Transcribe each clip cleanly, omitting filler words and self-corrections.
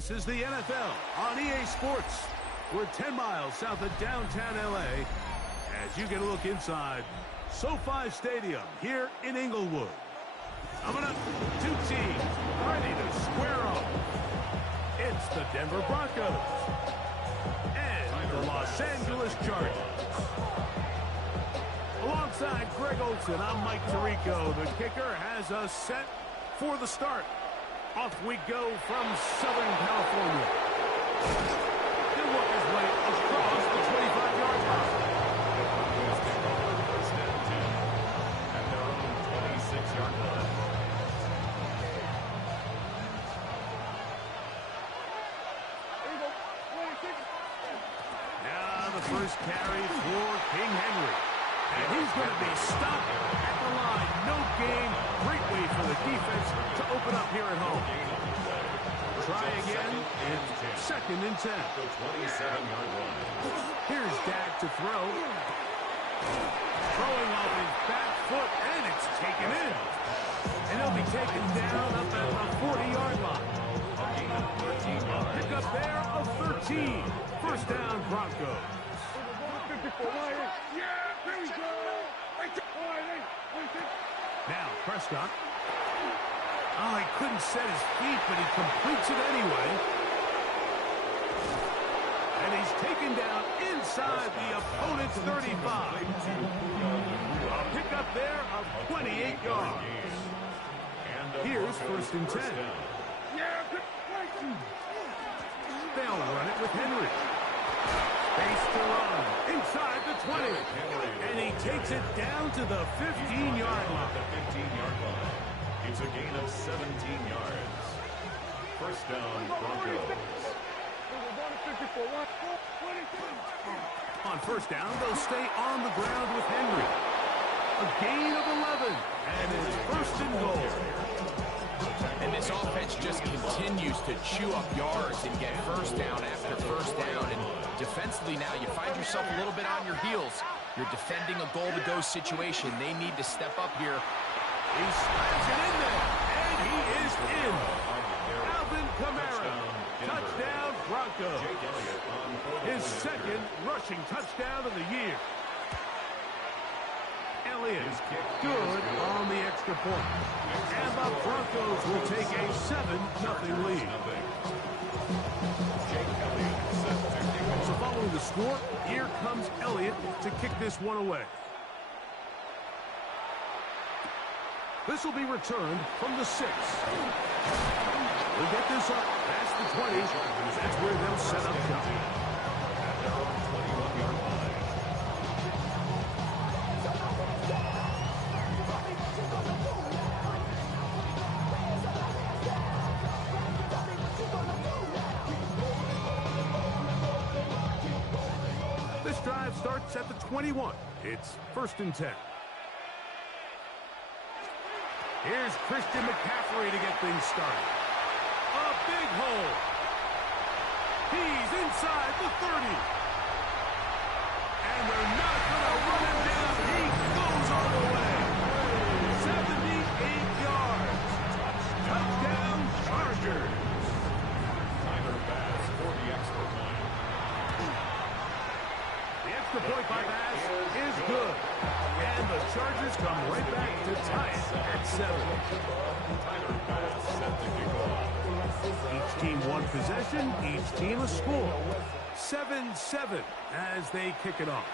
This is the NFL on EA Sports. We're 10 miles south of downtown LA as you get a look inside SoFi Stadium here in Inglewood. Coming up, two teams ready to square off. It's the Denver Broncos and the Los Angeles Chargers. Alongside Greg Olsen, I'm Mike Tirico. The kicker has us set for the start. Off we go from Southern California. He'll work his way across the 25-yard line. First and 10 at their own 26-yard line. Now the first carry for King Henry. And he's going to be stopped at the line. No gain. Great way for the defense to open up here at home. Try again. It's second and 10. The 27-yard line. Here's Dak to throw. Throwing off his back foot, and it's taken in. And he'll be taken down up at the 40-yard line. A gain of 13 yards. Pick up there of 13. First down, Broncos. Now, Prescott. Oh, he couldn't set his feet, but he completes it anyway. And he's taken down inside the opponent's 35. A pickup there of 28 yards. Here's first and 10. They'll run it with Henry. Space to run inside the 20. And he takes it down to the 15-yard line. The 15-yard line. It's a gain of 17 yards. First down, Broncos. On first down, they'll stay on the ground with Henry. A gain of 11. And it's first and goal. And this offense just continues to chew up yards and get first down after first down. And defensively now, you find yourself a little bit on your heels. You're defending a goal-to-go situation. They need to step up here. He slams it in there, and he is in. Alvin Kamara, touchdown Broncos. His second rushing touchdown of the year. Elliott good on the extra point. And the Broncos will take a 7-0 lead. So following the score, here comes Elliott to kick this one away. This will be returned from the 6. We'll get this up past the 20. That's where they'll set up shop. At their own 21-yard line. This drive starts at the 21. It's first and 10. Here's Christian McCaffrey to get things started. A big hole. He's inside the 30. And they're not going to run him down. He goes all the way. 78 yards. Touchdown, Chargers. Tyler Bass for the extra point. The extra point by Bass is good. And the Chargers come right back to tie it at 7. Tyler Bass set to kick off. Each team one possession, each team a score. 7-7 as they kick it off.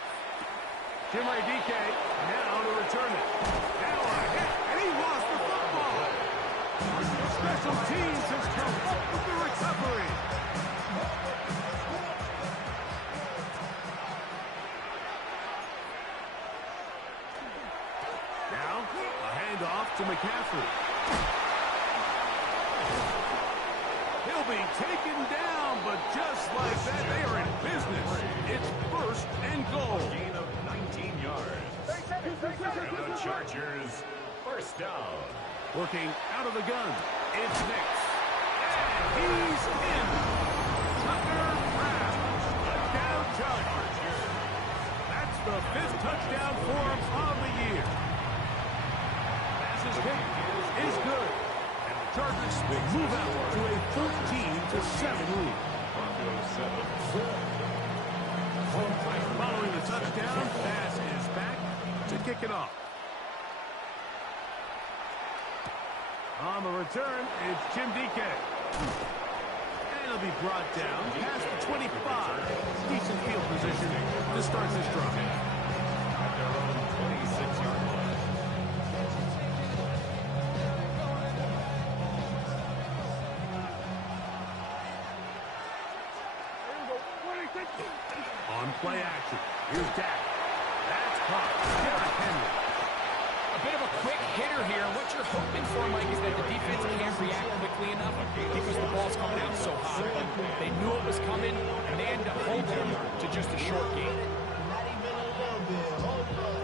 Jim Radike now to return it. Now a hit, and he lost the football. Special teams has come up with the recovery. Now, a handoff to McCaffrey. He'll be taken down, but just like that, they are in business. It's first and goal. Gain of 19 yards. And the Chargers first down. Working out of the gun. It's Nix. And he's in. Tucker Brown. Touchdown Chargers. That's the 5th touchdown for him on the year. Pass's kick is good. And the Chargers move out to a 14-7 lead. Following the touchdown, pass is back to kick it off. On the return, it's Jim DK. And he'll be brought down past the 25. Decent field position to start this drive. At their own 26-yard line. On play action, here's Dak. That's caught. Derrick Henry. A bit of a quick hitter here. What you're hoping for, Mike, is that the defense can't react quickly enough because the ball's coming out so hot. They knew it was coming, and they had to hold them to just a short gain.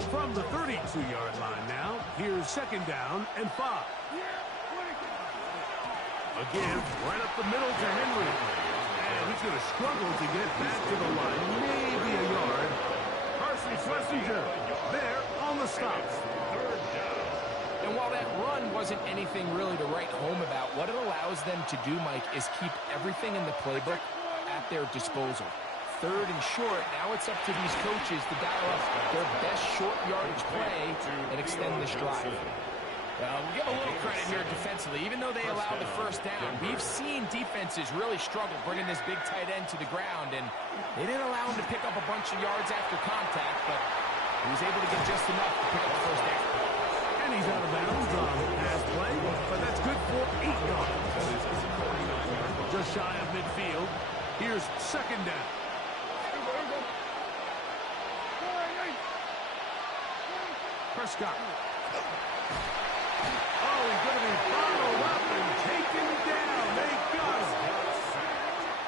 From the 32-yard line now, here's second down and 5. Again, right up the middle to Henry. And he's going to struggle to get back to the line. Maybe a yard. Carson Schlesinger there on the stop. And while that run wasn't anything really to write home about, what it allows them to do, Mike, is keep everything in the playbook at their disposal. Third and short, now it's up to these coaches to dial up their best short yardage play and extend this drive. Well, we'll give a little credit here defensively. Even though they allowed the first down, we've seen defenses really struggle bringing this big tight end to the ground, and they didn't allow him to pick up a bunch of yards after contact, but he was able to get just enough to pick up the first down. And he's out of bounds on the pass play, but that's good for 8 yards. Just shy of midfield. Here's second down. Prescott. Oh, he's going to be followed up and taken down. They got him.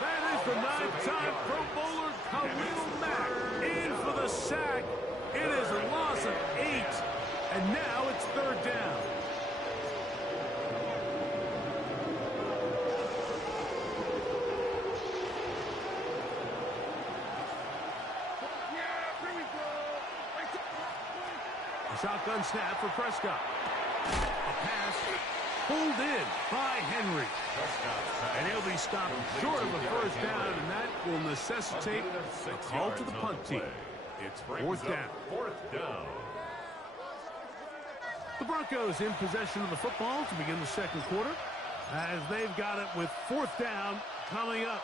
That is the 9-time Pro Bowler Khalil Mack in for the sack. It is a loss of 8, and now it's third down. A shotgun snap for Prescott. A pass pulled in by Henry. And he'll be stopped short of a first down, and that will necessitate a call to the punt team. It's fourth down. The Broncos in possession of the football to begin the second quarter, as they've got it with fourth down coming up.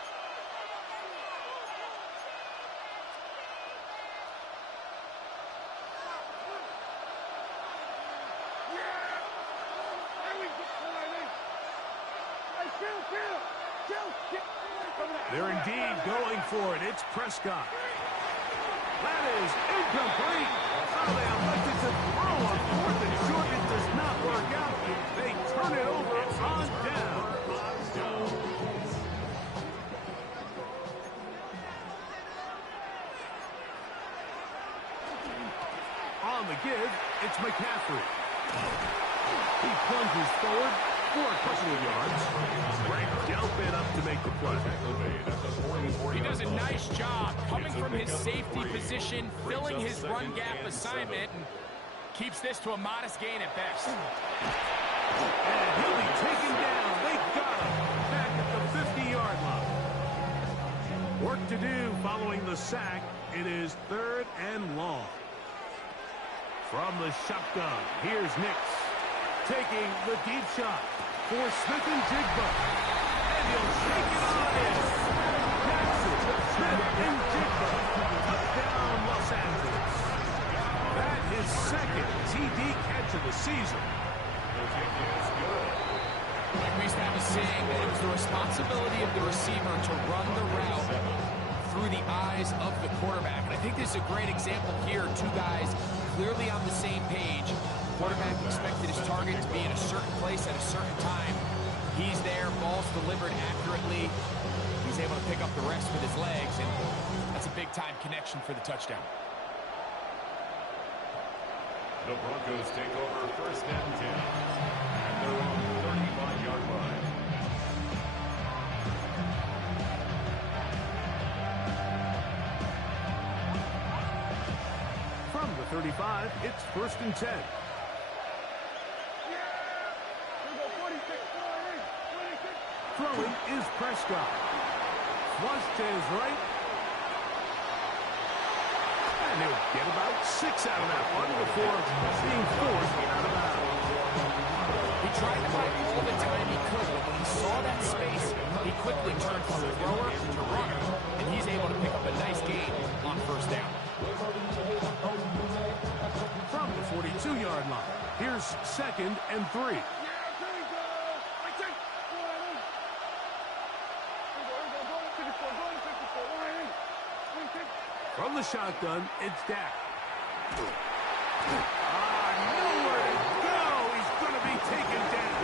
They're indeed going for it. It's Prescott. That is incomplete. Oh, they elected to throw on fourth and short. It does not work out. They turn it over on down. On the give, it's McCaffrey. He plunges forward for a couple of yards. Frank Delpit up to make the play. He does a nice job coming from his safety position, filling his run gap assignment, and keeps this to a modest gain at best. And he'll be taken down. They got him back at the 50-yard line. Work to do following the sack. It is third and long. From the shotgun, here's Nix taking the deep shot for Smith and Jigba. And he'll shake it on in. Jackson, Smith and Jigba. Touchdown, Los Angeles. That is second TD catch of the season. Like we used to have a saying that it was the responsibility of the receiver to run the route through the eyes of the quarterback. And I think this is a great example here. Two guys clearly on the same page. Quarterback expected his target to be in a certain place at a certain time. He's there, ball's delivered accurately. He's able to pick up the rest with his legs, and that's a big-time connection for the touchdown. The Broncos take over first and 10 at their own 35-yard line. From the 35, it's first and 10. Throwing is Prescott. Flush to his right. And he'll get about 6 out of that one before being forced out of bounds. He tried to buy all the time he could, but when he saw that space, he quickly turned from thrower to runner, and he's able to pick up a nice gain on first down. From the 42-yard line, here's 2nd and 3. From the shotgun, it's Dak. Nowhere to go. He's going to be taken down.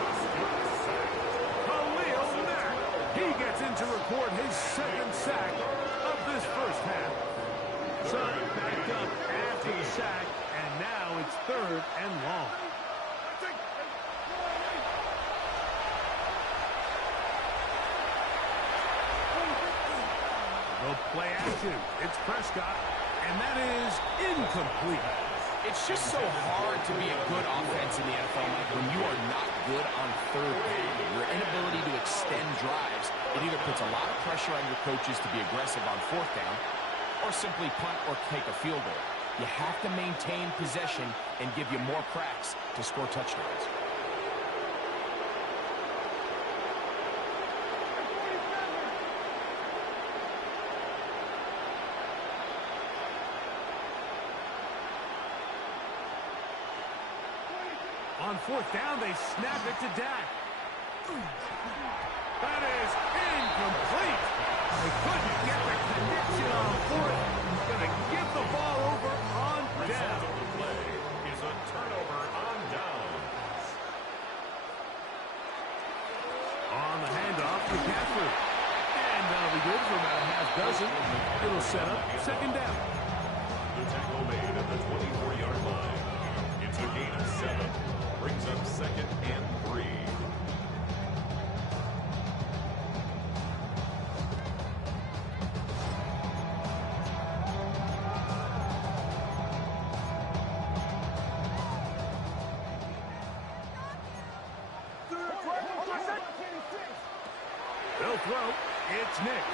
Khalil Mack. He gets in to record his 2nd sack of this first half. Son backed up after the sack, and now it's 3rd and long. No play action. It's Prescott, and that is incomplete. It's just so hard to be a good offense in the NFL, Mike, when you are not good on third down. Your inability to extend drives, it either puts a lot of pressure on your coaches to be aggressive on 4th down, or simply punt or take a field goal. You have to maintain possession and give you more cracks to score touchdowns. On 4th down, they snap it to Dak. That is incomplete. They couldn't get the connection on 4th. Going to give the ball over on down. The play is a turnover on downs. On the handoff to McCaffrey. And that'll be good for about a half dozen. It'll set up 2nd down. The tackle made at the 24-yard line. It's a gain of 7. Brings up 2nd and 3. They'll throw. It's Nix.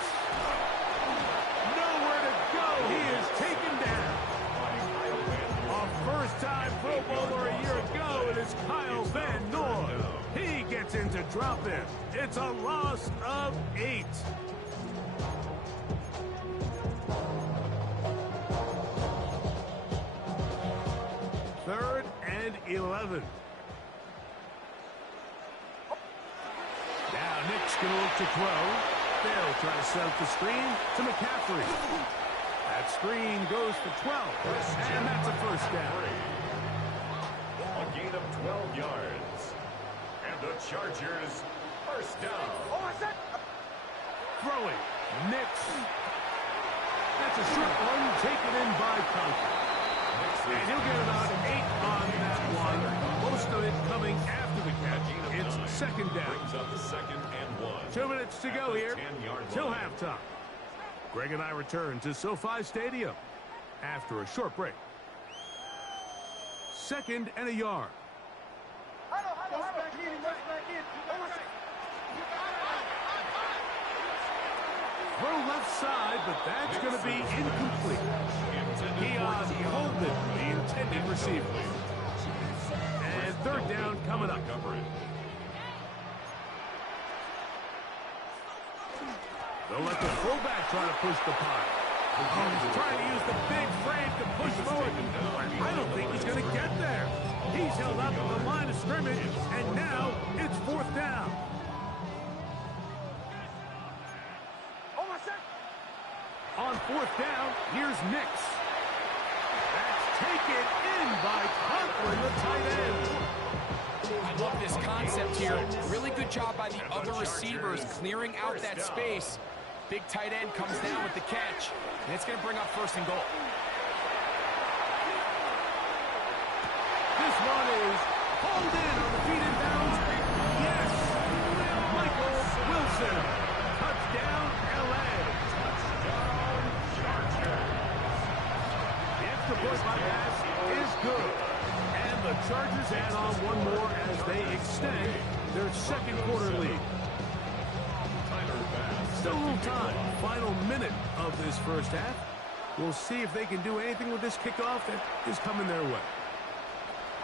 Nowhere to go. He is taken down. A first-time Pro Bowler a year ago, it is Kyle Van Noy. He gets into drop in. It's a loss of 8. Third and 11. Now Nick's going to look to throw. They'll try to set up the screen to McCaffrey. That screen goes for 12, and that's a first down. A gain of 12 yards. And the Chargers first down. Throwing. Nix. That's a short one taken in by Conklin. And he'll get about 8 on that one. Most of it coming after the catch. It's 2nd down. Brings up 2nd and 1. 2 minutes to go here till halftime. Greg and I return to SoFi Stadium after a short break. 2nd and a yard. Throw left side, but that's going to be incomplete. Keon Holden, the intended receiver. And 3rd down coming up. They'll let the fullback try to push the pile. He's trying to use the big frame to push forward. I don't think he's going to get there. He's held up at the line of scrimmage, and now it's 4th down. On 4th down, here's Nix. That's taken in by Conklin, the tight end. I love this concept here. Really good job by the other receivers clearing out that space. Big tight end comes down with the catch, and it's going to bring up 1st and goal. This one is hauled in on the feet in bounds. Yes! Michael Wilson. Touchdown, L.A. Touchdown, Chargers. The extra point by pass is good. And the Chargers add on one more as they extend their 2nd quarter lead. Still a little time. Final minute of this first half. We'll see if they can do anything with this kickoff that is coming their way.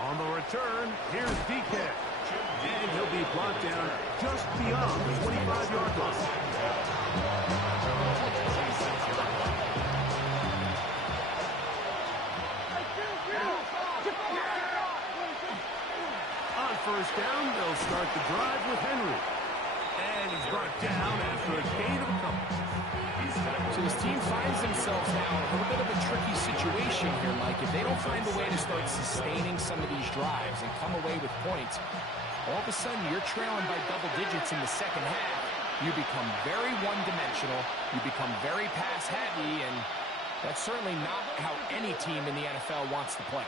On the return, here's DK. And he'll be brought down just beyond the 25-yard line. On first down, they'll start the drive with Henry. And he's brought down after a gain of a couple. So this team finds themselves now in a little bit of a tricky situation here, Mike. If they don't find a way to start sustaining some of these drives and come away with points, all of a sudden you're trailing by double digits in the second half. You become very one-dimensional. You become very pass-heavy, and that's certainly not how any team in the NFL wants to play.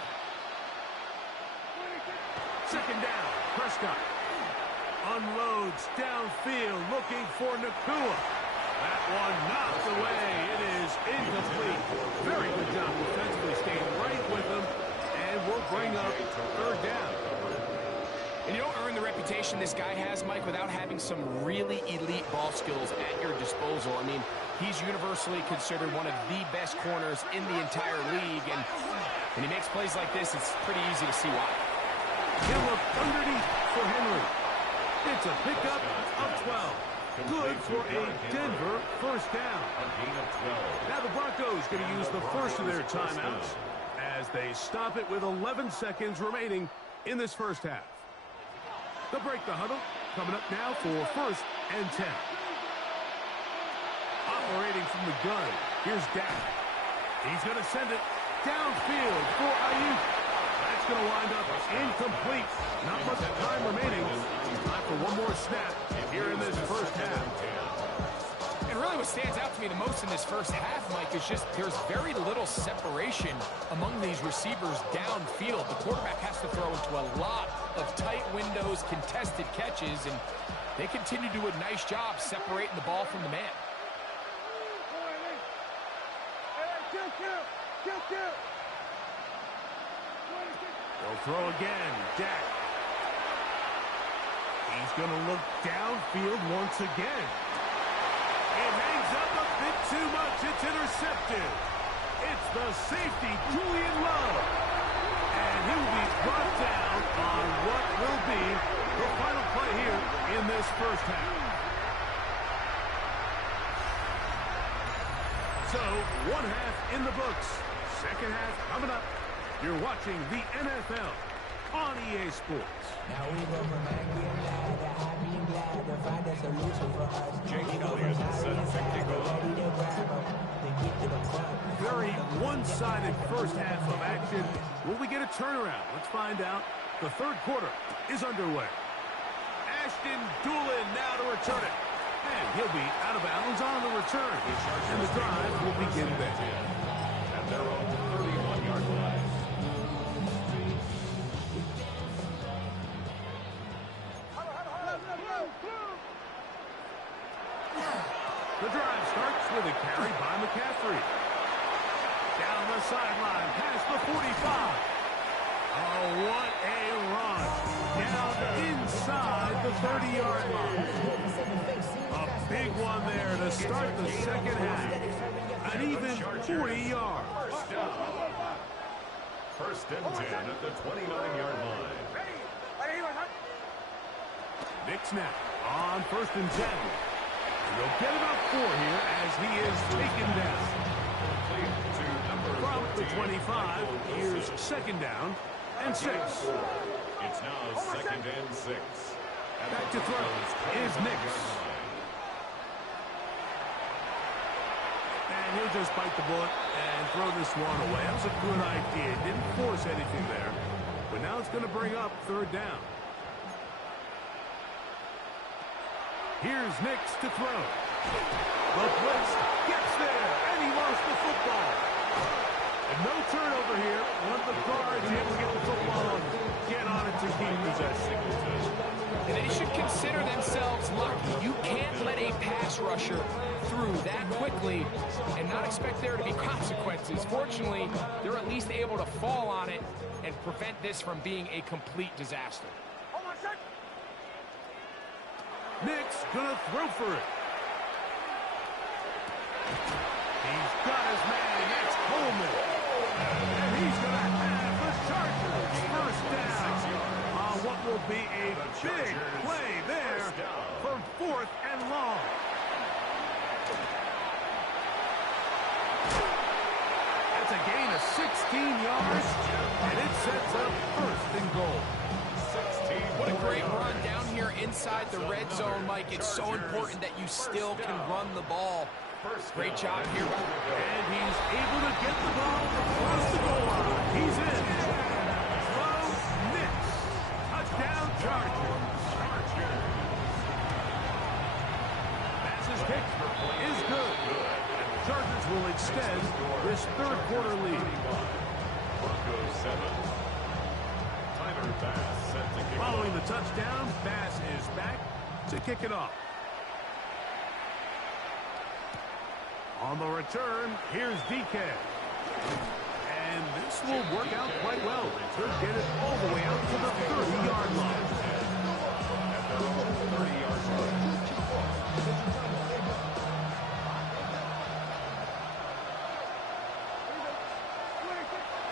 Second down, Prescott unloads downfield looking for Nakua. That one knocked away. It is incomplete. Very good job defensively staying right with him, and we'll bring up third down. And you don't earn the reputation this guy has, Mike, without having some really elite ball skills at your disposal. I mean, he's universally considered one of the best corners in the entire league, and when he makes plays like this, it's pretty easy to see why. He'll look underneath for Henry. It's a pickup of 12. Good for a Denver first down. Now the Broncos going to use the first of their timeouts as they stop it with 11 seconds remaining in this first half. They'll break the huddle. Coming up now for first and 10. Operating from the gun, here's Dak. He's going to send it downfield for Ayuk. That's going to wind up incomplete. Not much time remaining. Time for one more snap here in this first half. And really what stands out to me the most in this first half, Mike, is just there's very little separation among these receivers downfield. The quarterback has to throw into a lot of tight windows, contested catches, and they continue to do a nice job separating the ball from the man. They'll throw again. Dak. He's going to look downfield once again. It hangs up a bit too much. It's intercepted. It's the safety, Julian Love. And he will be brought down on what will be the final play here in this first half. So, one half in the books. Second half coming up. You're watching the NFL on EA Sports. Now we go from angry and glad to happy and glad to find a solution for us. Jake Elliott set a technical. Very one-sided first half of action. Will we get a turnaround? Let's find out. The third quarter is underway. Ashton Doolin now to return it. And he'll be out of bounds on the return. And the drive will begin there. At their own 31-yard line. The drive starts with a carry by McCaffrey. Down the sideline, past the 45. Oh, what a run. Down inside the 30-yard line. A big one there to start the second half. An even 40 yards. First and 10 at the 29-yard line. Nick snap on first and 10. They'll get about 4 here as he is taken down. From the 25, here's second down and 6. It's now second and 6. Back to throw is Nix. And he'll just bite the bullet and throw this one away. That was a good idea. Didn't force anything there. But now it's going to bring up third down. Here's Nix to throw. The blitz gets there, and he lost the football. And no turnover here. One of the guards able to get the football and get on it to keep possession. And they should consider themselves lucky. You can't let a pass rusher through that quickly and not expect there to be consequences. Fortunately, they're at least able to fall on it and prevent this from being a complete disaster. Nick's gonna throw for it. He's got his man. That's Coleman. And he's going to have the Chargers first down on what will be a big play there for 4th and long. That's a gain of 16 yards, and it sets up 1st and goal. What a great run down here inside the red zone, Mike. It's so important that you still can run the ball. Great job here. And he's able to get the ball across the goal line. He's in. Throw, miss. Touchdown, Chargers. Passes pick is good. Chargers will extend this 3rd quarter lead. Broncos 7. Tyler Bass set to kick Following the touchdown, Bass is back to kick it off. On the return, here's DK. And this will work out quite well. Could get it all the way out to the 30-yard line. at their own 30-yard line.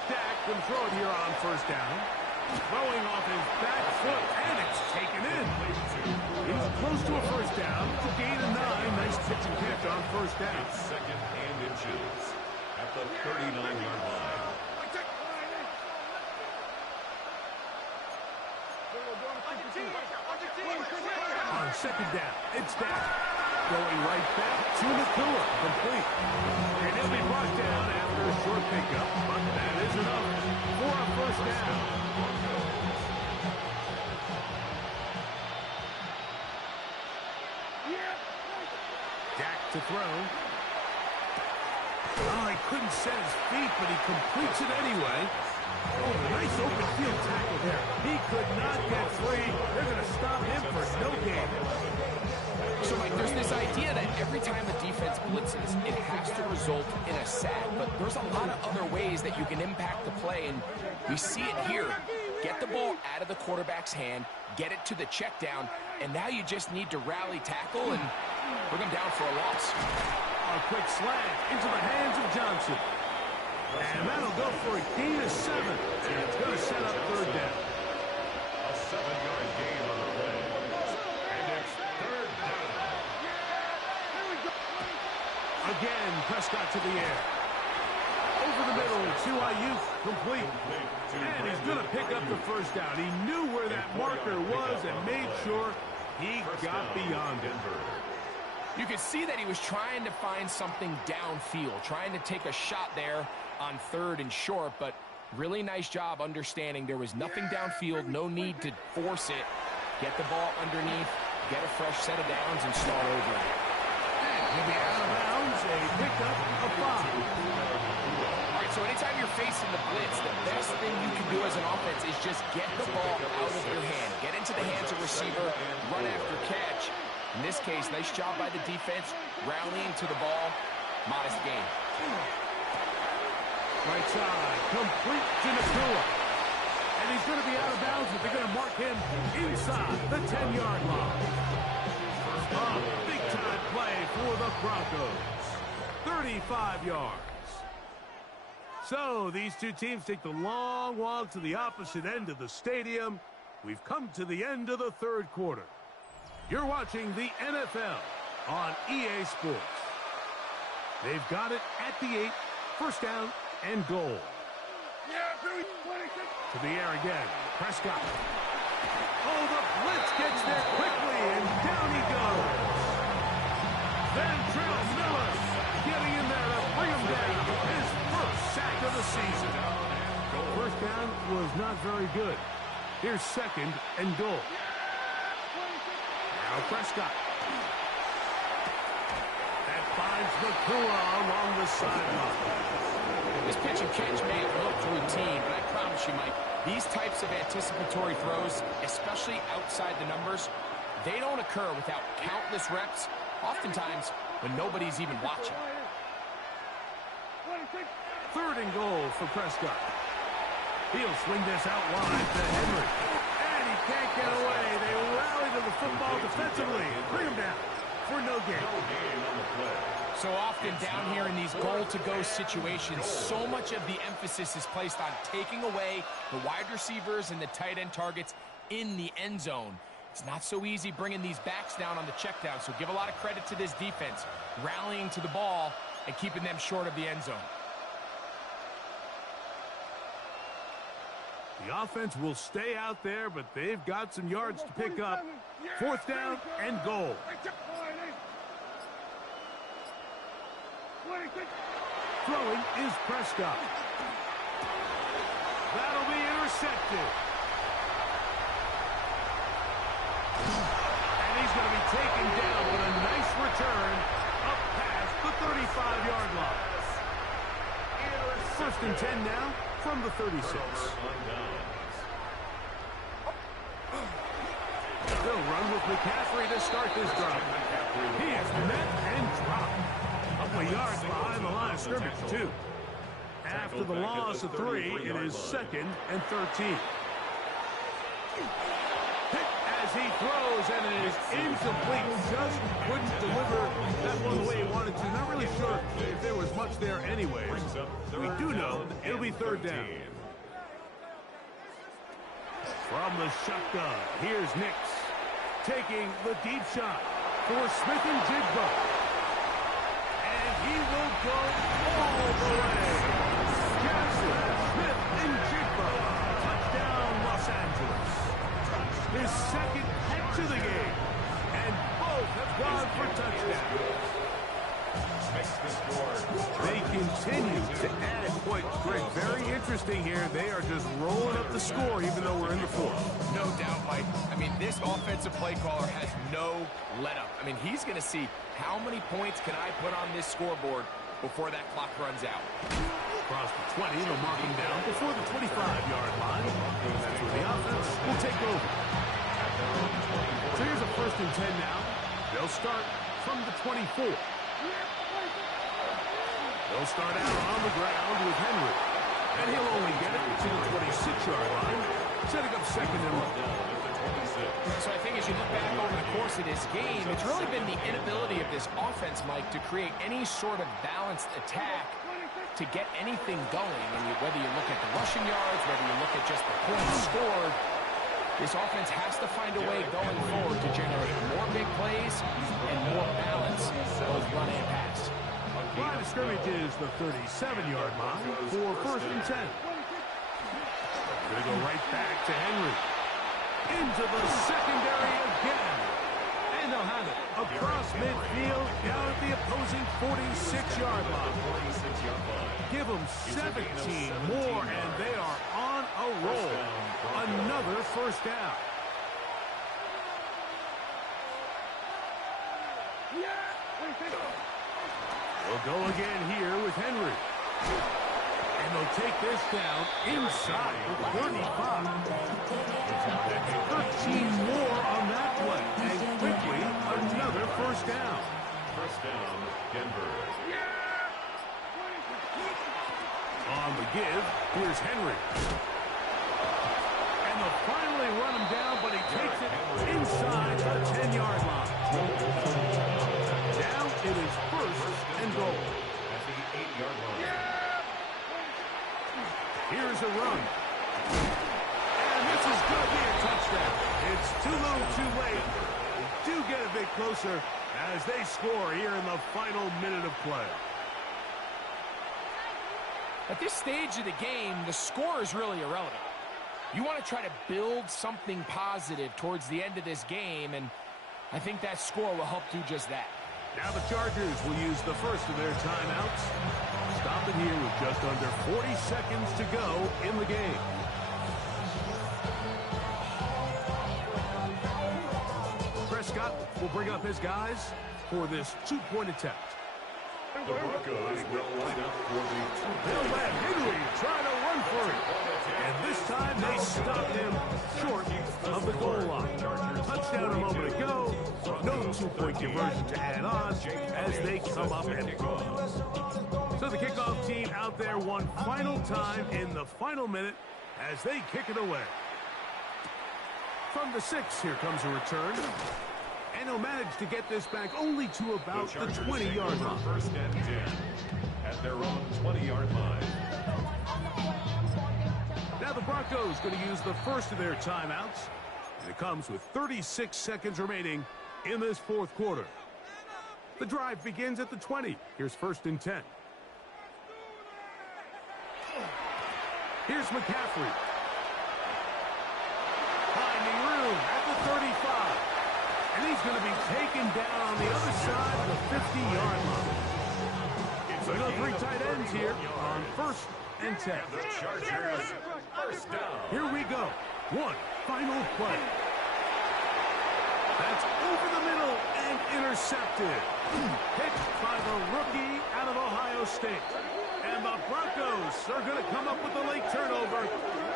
Dak can throw it here on 1st down. Throwing off his back foot, and it's taken in. He's close to a 1st down. It's a gain of 9. Nice pitch and catch on 1st down. 2nd and inches at the 39-yard line. On 2nd down, it's Dak. Going right back to Nakua. Complete. And he'll be brought down after a short pickup, but that is enough for a 1st down. Dak to throw. Oh, he couldn't set his feet, but he completes it anyway. Oh, nice open field tackle there. He could not get free. They're going to stop him for no gain. So, Mike, there's this idea that every time a defense blitzes, it has to result in a sack. But there's a lot of other ways that you can impact the play, and we see it here. Get the ball out of the quarterback's hand, get it to the check down, and now you just need to rally tackle and bring them down for a loss. A quick slant into the hands of Johnson. And that'll go for a gain of 7. And it's going to set up 3rd down. A 7-yard gain on the play. And it's 3rd down. Again, Prescott to the air. Over the middle to Ayuk, complete. And he's going to pick up the 1st down. He knew where that marker was and made sure he got beyond it. You could see that he was trying to find something downfield, trying to take a shot there on 3rd and short, but really nice job understanding there was nothing downfield, no need to force it. Get the ball underneath, get a fresh set of downs, and start over. He'll be out of bounds, a pickup of 5. All right, so anytime you're facing the blitz, the best thing you can do as an offense is just get the ball out of your hand. Get into the hands of receiver, run after catch. In this case, nice job by the defense, rallying to the ball. Modest gain. Right side, complete to Nakua. And he's going to be out of bounds, but they're going to mark him inside the 10-yard line. A big-time play for the Broncos. 35 yards. So these two teams take the long walk to the opposite end of the stadium. We've come to the end of the 3rd quarter. You're watching the NFL on EA Sports. They've got it at the 8, 1st down and goal. To the air again, Prescott. Oh, the blitz gets there quickly, and down he goes. Ventrell Miller getting in there to bring him down. His 1st sack of the season. 1st down was not very good. Here's 2nd and goal. Now Prescott. That finds Nakua along the sideline. This pitch and catch may have looked routine, but I promise you, Mike, these types of anticipatory throws, especially outside the numbers, they don't occur without countless reps, oftentimes when nobody's even watching. 3rd and goal for Prescott. He'll swing this out wide to Henry. And he can't get away. They rally to the football defensively. Bring him down. for no gain. No gain on the play. So often down here in these goal-to-go situations, so much of the emphasis is placed on taking away the wide receivers and the tight end targets in the end zone. It's not so easy bringing these backs down on the check down, so give a lot of credit to this defense, rallying to the ball and keeping them short of the end zone. The offense will stay out there, but they've got some yards to pick up. 4th down and goal. Throwing is Prescott. That'll be intercepted. And he's going to be taken down with a nice return up past the 35-yard line. 1st and 10 now from the 36. They'll run with McCaffrey to start this drive. He is met and dropped. A couple of yards behind the line of scrimmage, too. After the loss of 3, it is 2nd and 13. Hit as he throws, and it is incomplete. Just couldn't deliver that one the way he wanted to. Not really sure if there was much there anyways. We do know it'll be 3rd down. From the shotgun, here's Nix taking the deep shot for Smith and Jigba. And he will go all the way. Jackson, Smith, and Jigba. Touchdown, Los Angeles. His 2nd hit to the game. And both have gone for touchdowns. They continue to add points. Greg, very interesting here. They are just rolling up the score even though we're in the 4th. No doubt, Mike. I mean, this offensive play caller has no let-up. I mean, he's going to see how many points can I put on this scoreboard before that clock runs out. Across the 20, they'll mark him down before the 25-yard line. That's where the offense will take over. So here's a 1st and 10 now. They'll start from the 24. They'll start out on the ground with Henry. And he'll only get it to the 26-yard line, setting up 2nd and 1. So I think as you look back over the course of this game, it's really been the inability of this offense, Mike, to create any sort of balanced attack to get anything going. And whether you look at the rushing yards, whether you look at just the points scored, this offense has to find a way going forward to generate more big plays and more balance, both run and pass. Line of scrimmage is the 37-yard line for 1st and 10. Going to go right back to Henry. Into the secondary again. And they'll have it across midfield down at the opposing 46-yard line. Give them 17 more, and they are on a roll. Another 1st down. They'll go again here with Henry. And they'll take this down inside the 35. 13 more on that play. And quickly, another 1st down. 1st down, Denver. On the give, here's Henry. And they'll finally run him down, but he takes it inside the 10-yard line. Now it is 1st and goal. At the 8-yard line. Here's a run. And this is going to be a touchdown. It's too little too late. Do get a bit closer as they score here in the final minute of play. At this stage of the game, the score is really irrelevant. You want to try to build something positive towards the end of this game, and I think that score will help do just that. Now the Chargers will use the first of their timeouts. Stopping here with just under 40 seconds to go in the game. Prescott will bring up his guys for this 2-point attempt. The Broncos will line up for the They'll let Higley try to run for it. And this time they stopped him short of the goal line. Touchdown a moment ago. No 2-point conversion to add on as they come up and so the kickoff team out there one final time in the final minute as they kick it away. From the 6, here comes a return. And he'll manage to get this back only to about the 20-yard line. First and 10 at their own 20-yard line. Now the Broncos going to use the first of their timeouts. And it comes with 36 seconds remaining in this fourth quarter. The drive begins at the 20. Here's first and 10. Here's McCaffrey. Finding room at the 35. And he's going to be taken down on the other side of the 50-yard line. So no three tight ends here on first and 10. The Chargers first down. Here we go. One final play. That's over the middle and intercepted. Pitched by the rookie out of Ohio State. And the Broncos are going to come up with a late turnover,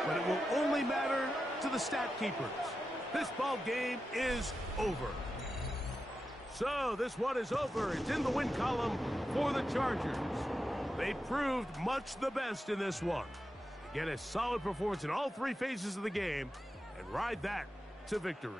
but it will only matter to the stat keepers. This ball game is over. So this one is over. It's in the win column for the Chargers. They proved much the best in this one. Again, a solid performance in all three phases of the game and ride that to victory.